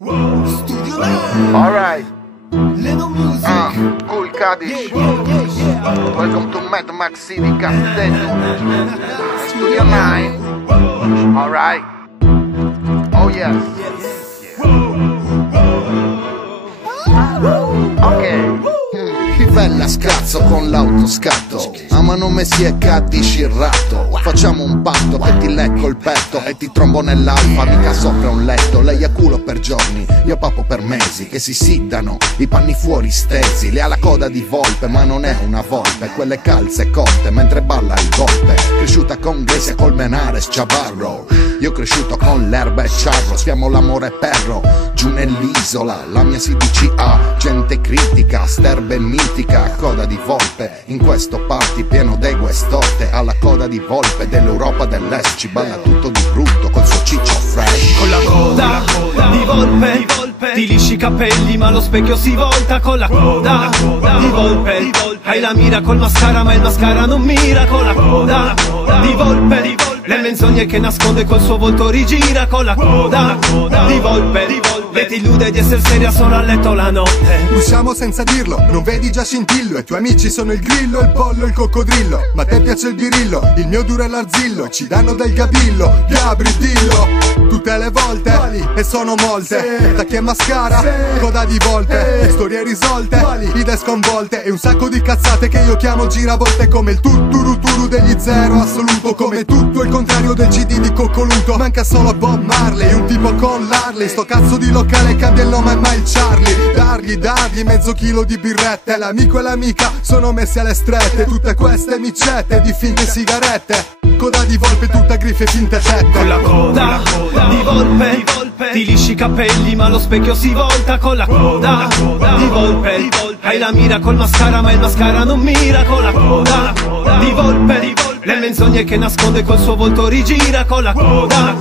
Studio Line. Alright. Leno Music. Cool Kadish. Welcome to Mad Max City, Castello. Studio 9. Alright. Oh yes. Ok. Bella scazzo con l'autoscatto, a mano messi e Kadish il ratto. Facciamo un patto che ti lecco il petto e ti trombo nell'alfa, mica sopra un letto. Lei ha culo per giorni, io papo per mesi, che si siddano, i panni fuori stesi. Lei ha la coda di volpe ma non è una volpe, quelle calze cotte mentre balla il golpe. Cresciuta con Grecia, col Menares, Chavarro. Io cresciuto con l'erba e Charro, sfiamo l'amore perro, giù nell'isola. La mia CDCA, gente critica, sterbe mitica, coda di volpe. In questo party pieno d'egue storte, alla coda di volpe dell'Europa dell'Est. Ci balla tutto di brutto col suo ciccio fresh. Con la coda di volpe, ti lisci i capelli ma lo specchio si volta. Con la coda di volpe, hai la mira col mascara ma il mascara non mira. Con la coda di volpe, le menzogne che nasconde col suo volto rigira. Con la coda di volpe, le ti illude di essere seria solo a letto la notte. Usciamo senza dirlo, non vedi già scintillo. I tuoi amici sono il grillo, il pollo, il coccodrillo. Ma a te piace il virillo, il mio duro è l'arzillo. Ci danno del gabillo, Gabri dillo. Tutte le volte, e sono molte. Tacchi e mascara, coda di volpe. Storie risolte, idee sconvolte. E un sacco di cazzate che io chiamo giravolte. Come il tutturuturu degli zero assoluto. Come tutto il contrario del CD di Coccoluto. Manca solo Bob Marley, un tipo con l'Harley. Sto cazzo di locale cambia il nome ma il Charlie. Dargli mezzo chilo di birrette. L'amico e l'amica sono messi alle strette. Tutte queste micette di finte sigarette. Coda di volpe tutta griffe e finte tette. Con la coda di volpe, ti lisci i capelli ma lo specchio si volta. Con la coda di volpe, hai la mira col mascara ma il mascara non mira. Con la coda di volpe, le menzogne che nasconde col suo volto rigira. Con la coda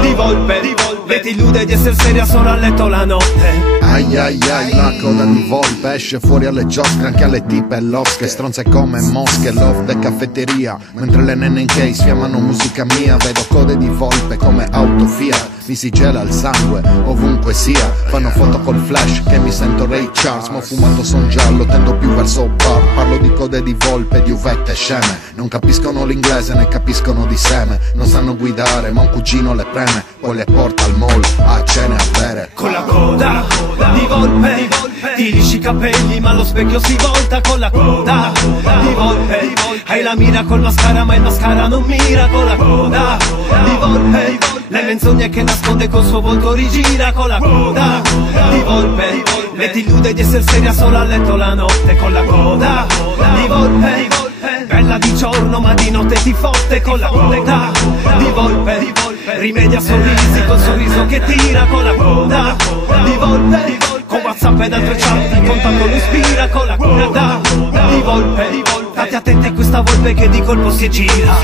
di volpe, le ti illude di essere seria solo a letto la notte. Ai ai ai, la coda di volpe esce fuori alle giostre, anche alle tipe e losche. Stronze come mosche, love de caffetteria. Mentre le nenne in case fiammano musica mia. Vedo code di volpe come auto Fiat. Mi si gela il sangue, ovunque sia. Fanno foto col flash, che mi sento Ray Charles. Ma ho fumato son giallo, tendo più verso bar. Parlo di code di volpe, di uvette sceme. Non capiscono l'inglese, ne capiscono di seme. Non sanno guidare, ma un cugino le preme. Poi le porta al mall, a cene a bere. Con la coda di volpe, ti lisci i capelli ma lo specchio si volta. Con la coda di volpe, hai la mira col mascara ma il mascara non mira. Con la coda di volpe, le menzogne che nasconde col suo volto rigira. Con la coda di volpe, le ti illude di essere seria solo a letto la notte. Con la coda di volpe, bella di giorno ma di notte ti fotte. Con la coda di volpe, rimedia sorrisi col sorriso che tira. Con la coda di volpe, con WhatsApp ed altre chat il contatto lo ispira. Con la coda di volpe, state attenti a questa volpe che di colpo si gira.